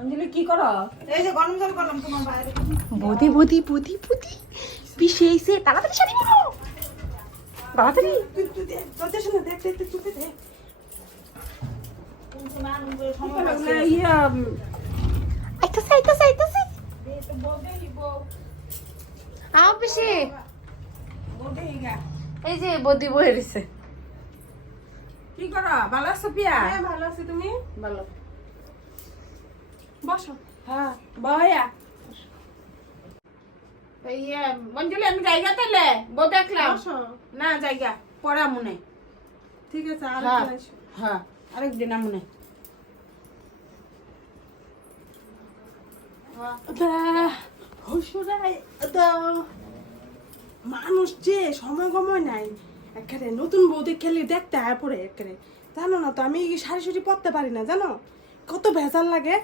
অঞ্জলি কি করো? এই যে গরম জল করলাম তোমার বাইরে। বদি বদি বদি বদি পিছে এসে তাড়াতাড়ি শাড়ি পরো, তাড়াতাড়ি। তুই দে, চলতে শোনা, দেখ দেখ তুই দে। কিন্তু না সময় লাগছে। আইতাছে আইতাছে আইতাছে। এই তো বউদেরই বউ, আও পিছে। বউদেরই গা। এই যে বদি বয়ে রইছে। কি করো? ভালো আছো পিয়া? হ্যাঁ ভালো আছি, তুমি? ভালো। বসো। হ্যাঁ বয়া। এই অঞ্জলি আমি জায়গা তাহলে বউ দেখলাম। না জায়গা পড়া মনে। ঠিক আছে আরেকদিন আসো। হ্যাঁ আরেকদিন মনে। মানুষ যে সময় কময় নাই একেবারে নতুন বৌদি খেলি দেখতে আয় পড়ে একেবারে জানো না তো আমি শাড়ি শুড়ি পরতে পারি না জানো কত ভেজাল লাগে